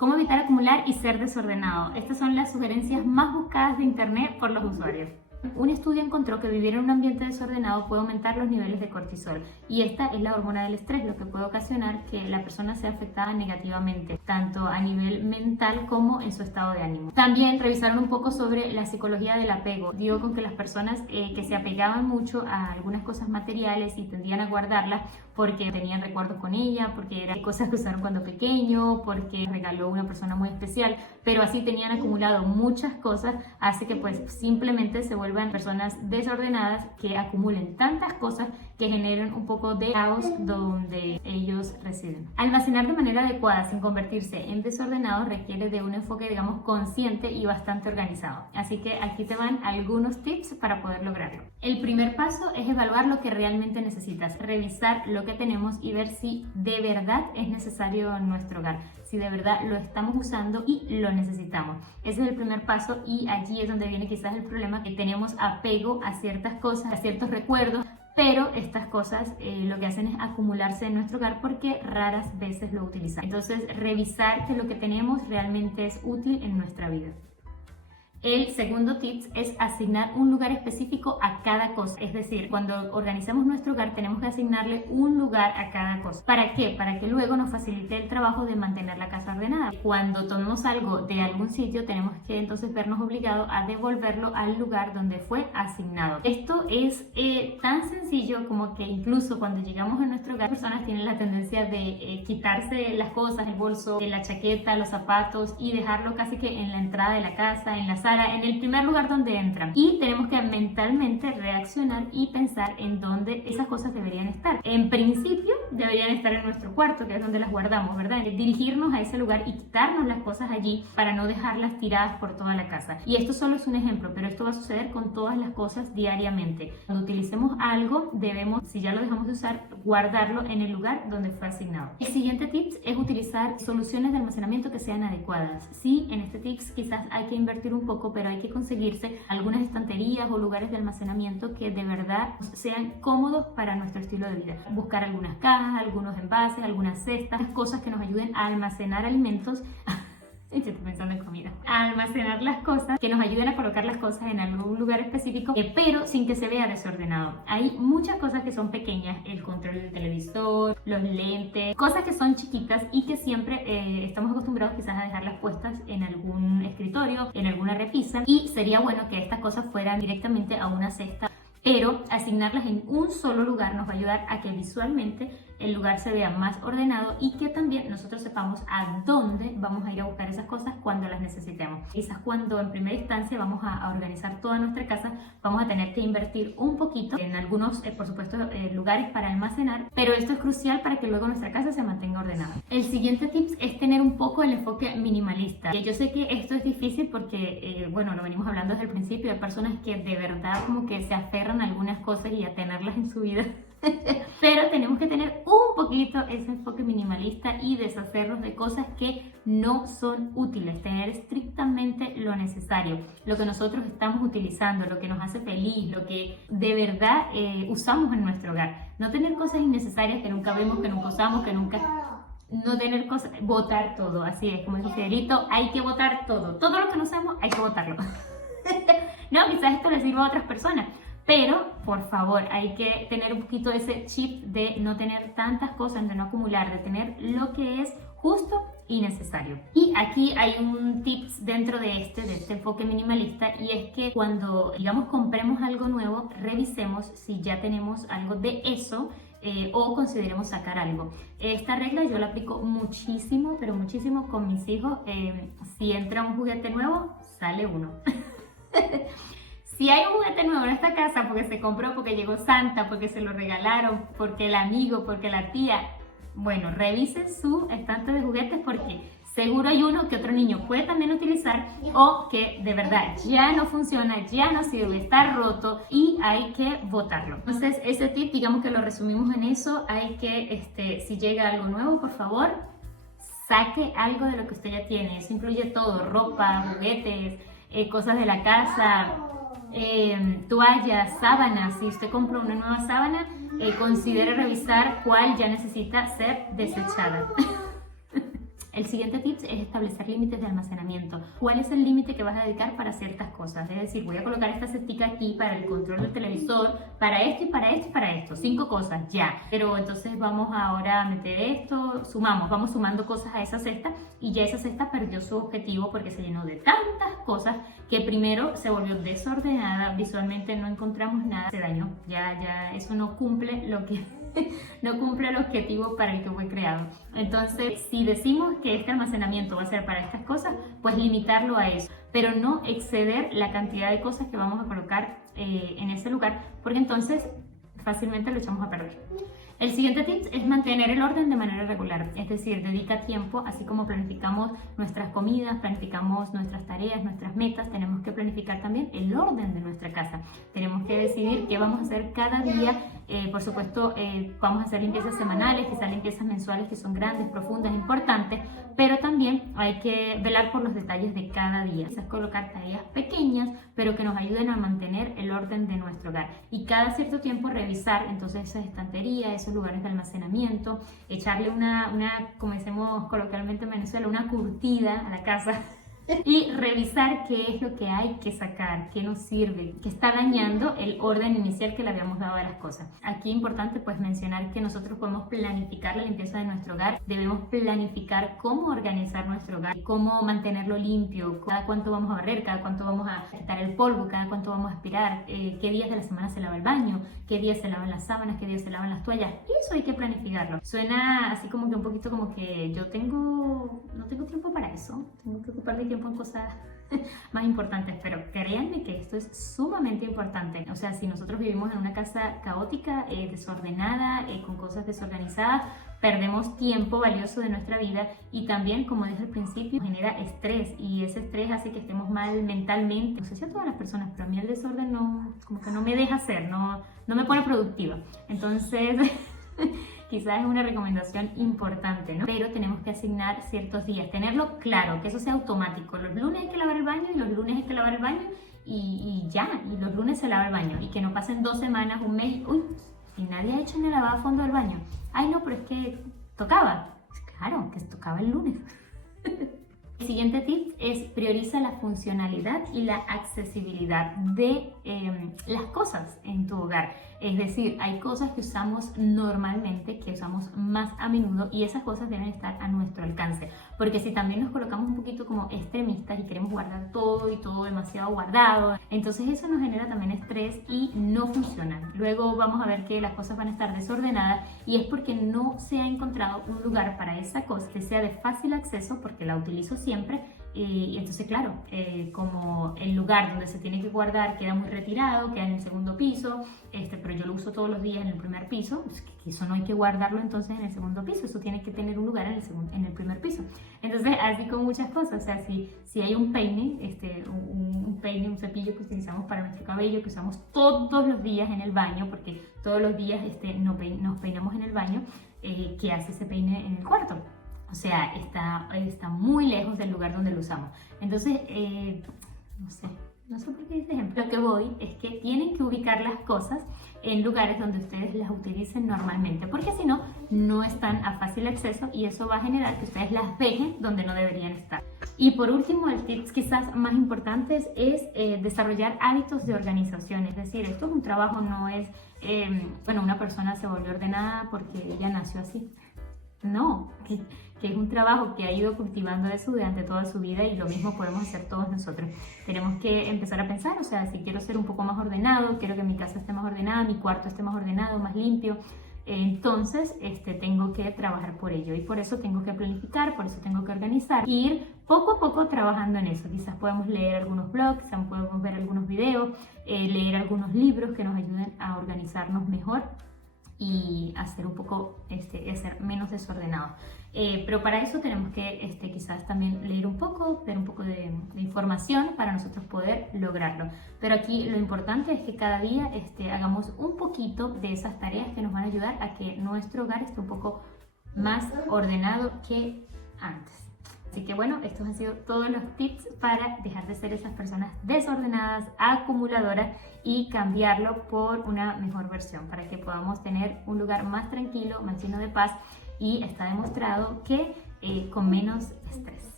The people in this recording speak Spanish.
¿Cómo evitar acumular y ser desordenado? Estas son las sugerencias más buscadas de internet por los usuarios. Un estudio encontró que vivir en un ambiente desordenado puede aumentar los niveles de cortisol y esta es la hormona del estrés, lo que puede ocasionar que la persona sea afectada negativamente, tanto a nivel mental como en su estado de ánimo. También revisaron un poco sobre la psicología del apego. Digo con que las personas que se apegaban mucho a algunas cosas materiales y tendían a guardarlas porque tenían recuerdos con ella, porque eran cosas que usaron cuando pequeño, porque regaló una persona muy especial, pero así tenían acumulado muchas cosas, hace que pues simplemente se vuelvan personas desordenadas que acumulen tantas cosas que generen un poco de caos donde ellos residen. Almacenar de manera adecuada sin convertirse en desordenado requiere de un enfoque, digamos, consciente y bastante organizado. Así que aquí te van algunos tips para poder lograrlo. El primer paso es evaluar lo que realmente necesitas, revisar lo que tenemos y ver si de verdad es necesario en nuestro hogar, si de verdad lo estamos usando y lo necesitamos. Ese es el primer paso y allí es donde viene quizás el problema, que tenemos apego a ciertas cosas, a ciertos recuerdos, pero estas cosas lo que hacen es acumularse en nuestro hogar porque raras veces lo utilizamos. Entonces, revisar que lo que tenemos realmente es útil en nuestra vida. El segundo tip es asignar un lugar específico a cada cosa. Es decir, cuando organizamos nuestro hogar tenemos que asignarle un lugar a cada cosa. ¿Para qué? Para que luego nos facilite el trabajo de mantener la casa ordenada. Cuando tomemos algo de algún sitio tenemos que entonces vernos obligados a devolverlo al lugar donde fue asignado. Esto es tan sencillo como que incluso cuando llegamos a nuestro hogar, las personas tienen la tendencia de quitarse las cosas, el bolso, la chaqueta, los zapatos y dejarlo casi que en la entrada de la casa, en la sala, en el primer lugar donde entran, y tenemos que mentalmente reaccionar y pensar en dónde esas cosas deberían estar. En principio deberían estar en nuestro cuarto, que es donde las guardamos, ¿verdad? Dirigirnos a ese lugar y quitarnos las cosas allí para no dejarlas tiradas por toda la casa. Y esto solo es un ejemplo, pero esto va a suceder con todas las cosas diariamente. Cuando utilicemos algo debemos, si ya lo dejamos de usar, guardarlo en el lugar donde fue asignado. El siguiente tip es utilizar soluciones de almacenamiento que sean adecuadas. Sí, en este tip quizás hay que invertir un poco, pero hay que conseguirse algunas estanterías o lugares de almacenamiento que de verdad sean cómodos para nuestro estilo de vida. Buscar algunas cajas, algunos envases, algunas cestas, cosas que nos ayuden a almacenar alimentos. Yo estoy pensando en comida. A almacenar las cosas, que nos ayuden a colocar las cosas en algún lugar específico, pero sin que se vea desordenado. Hay muchas cosas que son pequeñas, el control del televisor, los lentes, cosas que son chiquitas y que siempre estamos acostumbrados quizás a dejarlas puestas en algún escritorio, en alguna repisa, y sería bueno que estas cosas fueran directamente a una cesta, pero asignarlas en un solo lugar nos va a ayudar a que visualmente el lugar se vea más ordenado y que también nosotros sepamos a dónde vamos a ir a buscar esas cosas cuando las necesitemos. Quizás cuando en primera instancia vamos a organizar toda nuestra casa, vamos a tener que invertir un poquito en algunos, por supuesto, lugares para almacenar, pero esto es crucial para que luego nuestra casa se mantenga ordenada. El siguiente tip es tener un poco el enfoque minimalista. Yo sé que esto es difícil porque, bueno, lo venimos hablando desde el principio, hay personas que de verdad como que se aferran a algunas cosas y a tenerlas en su vida. Pero tenemos que tener un poquito ese enfoque minimalista y deshacernos de cosas que no son útiles, tener estrictamente lo necesario, lo que nosotros estamos utilizando, lo que nos hace feliz, lo que de verdad usamos en nuestro hogar. No tener cosas innecesarias que nunca vemos, que nunca usamos, que nunca... No tener cosas, botar todo, así es, como dice Fidelito, hay que botar todo lo que no usamos hay que botarlo. No, quizás esto le sirva a otras personas, pero por favor hay que tener un poquito ese chip de no tener tantas cosas, de no acumular, de tener lo que es justo y necesario. Y aquí hay un tips dentro de este enfoque minimalista, y es que cuando, digamos, compremos algo nuevo, revisemos si ya tenemos algo de eso o consideremos sacar algo. Esta regla yo la aplico muchísimo, pero muchísimo con mis hijos. Si entra un juguete nuevo, sale uno. Si hay un juguete nuevo en esta casa porque se compró, porque llegó Santa, porque se lo regalaron, porque el amigo, porque la tía, bueno, revisen su estante de juguetes porque seguro hay uno que otro niño puede también utilizar o que de verdad ya no funciona, ya no sirve, está roto y hay que botarlo. Entonces ese tip, digamos que lo resumimos en eso. Hay que, si llega algo nuevo, por favor, saque algo de lo que usted ya tiene. Eso incluye todo: ropa, juguetes, cosas de la casa, toallas, sábanas. Si usted compra una nueva sábana, considere revisar cuál ya necesita ser desechada. El siguiente tip es establecer límites de almacenamiento. ¿Cuál es el límite que vas a dedicar para ciertas cosas? Es decir, voy a colocar esta cestica aquí para el control del televisor, para esto y para esto y para esto. 5 cosas, ya. Pero entonces vamos ahora a meter esto, vamos sumando cosas a esa cesta y ya esa cesta perdió su objetivo porque se llenó de tantas cosas que primero se volvió desordenada, visualmente no encontramos nada, se dañó. Ya eso no cumple no cumple el objetivo para el que fue creado. Entonces, si decimos que este almacenamiento va a ser para estas cosas, pues limitarlo a eso, pero no exceder la cantidad de cosas que vamos a colocar en ese lugar, porque entonces fácilmente lo echamos a perder. El siguiente tip es mantener el orden de manera regular, es decir, dedica tiempo, así como planificamos nuestras comidas, planificamos nuestras tareas, nuestras metas, tenemos que planificar también el orden de nuestra casa. Tenemos que decidir qué vamos a hacer cada día. Por supuesto, vamos a hacer limpiezas semanales, quizás limpiezas mensuales que son grandes, profundas, importantes, pero también hay que velar por los detalles de cada día. Quizás colocar tareas pequeñas, pero que nos ayuden a mantener el orden de nuestro hogar. Y cada cierto tiempo revisar entonces esas estanterías, esos lugares de almacenamiento, echarle como decimos coloquialmente en Venezuela, una curtida a la casa y revisar qué es lo que hay que sacar, qué nos sirve, qué está dañando el orden inicial que le habíamos dado a las cosas. Aquí es importante pues mencionar que nosotros podemos planificar la limpieza de nuestro hogar, debemos planificar cómo organizar nuestro hogar, cómo mantenerlo limpio, cada cuánto vamos a barrer, cada cuánto vamos a quitar el polvo, cada cuánto vamos a aspirar, qué días de la semana se lava el baño, qué días se lavan las sábanas, qué días se lavan las toallas. Eso hay que planificarlo. Suena así como que un poquito como que no tengo tiempo para eso, tengo que ocupar mi tiempo en cosas más importantes, pero créanme que esto es sumamente importante. O sea, si nosotros vivimos en una casa caótica, desordenada, con cosas desorganizadas, perdemos tiempo valioso de nuestra vida y también, como dije al principio, genera estrés y ese estrés hace que estemos mal mentalmente. No sé si a todas las personas, pero a mí el desorden como que no me deja hacer, no me pone productiva. Entonces quizás es una recomendación importante, ¿no? Pero tenemos que asignar ciertos días, tenerlo claro, que eso sea automático. Los lunes hay que lavar el baño y los lunes hay que lavar el baño y los lunes se lava el baño y que no pasen 2 semanas, un mes, uy, si nadie ha hecho ni lavado a fondo del baño. Ay, no, pero es que tocaba. Claro, que tocaba el lunes. El siguiente tip es prioriza la funcionalidad y la accesibilidad de las cosas en tu hogar. Es decir, hay cosas que usamos normalmente, que usamos más a menudo y esas cosas deben estar a nuestro alcance. Porque si también nos colocamos un poquito como extremistas y queremos guardar todo y todo demasiado guardado, entonces eso nos genera también estrés y no funciona. Luego vamos a ver que las cosas van a estar desordenadas y es porque no se ha encontrado un lugar para esa cosa que sea de fácil acceso, porque la utilizo siempre. Y entonces, claro, como el lugar donde se tiene que guardar queda muy retirado, queda en el segundo piso, pero yo lo uso todos los días en el primer piso, pues que eso no hay que guardarlo entonces en el segundo piso, eso tiene que tener un lugar en el primer piso. Entonces, así con muchas cosas, o sea, si hay un peine, un cepillo que utilizamos para nuestro cabello, que usamos todos los días en el baño, porque todos los días nos peinamos en el baño, ¿qué hace ese peine en el cuarto? O sea, está muy lejos del lugar donde lo usamos. Entonces, no sé por qué dice ejemplo. Lo que voy es que tienen que ubicar las cosas en lugares donde ustedes las utilicen normalmente, porque si no, no están a fácil acceso y eso va a generar que ustedes las dejen donde no deberían estar. Y por último, el tip quizás más importante es desarrollar hábitos de organización. Es decir, esto es un trabajo, no es, una persona se volvió ordenada porque ella nació así. No, que es un trabajo que ha ido cultivando eso durante toda su vida y lo mismo podemos hacer todos nosotros. Tenemos que empezar a pensar, o sea, si quiero ser un poco más ordenado, quiero que mi casa esté más ordenada, mi cuarto esté más ordenado, más limpio, entonces tengo que trabajar por ello y por eso tengo que planificar, por eso tengo que organizar e ir poco a poco trabajando en eso. Quizás podemos leer algunos blogs, quizás podemos ver algunos videos, leer algunos libros que nos ayuden a organizarnos mejor y hacer un poco, ser menos desordenados. Pero para eso tenemos que quizás también leer un poco, ver un poco de información para nosotros poder lograrlo. Pero aquí lo importante es que cada día hagamos un poquito de esas tareas que nos van a ayudar a que nuestro hogar esté un poco más ordenado que antes. Así que bueno, estos han sido todos los tips para dejar de ser esas personas desordenadas, acumuladoras y cambiarlo por una mejor versión para que podamos tener un lugar más tranquilo, más lleno de paz y está demostrado que con menos estrés.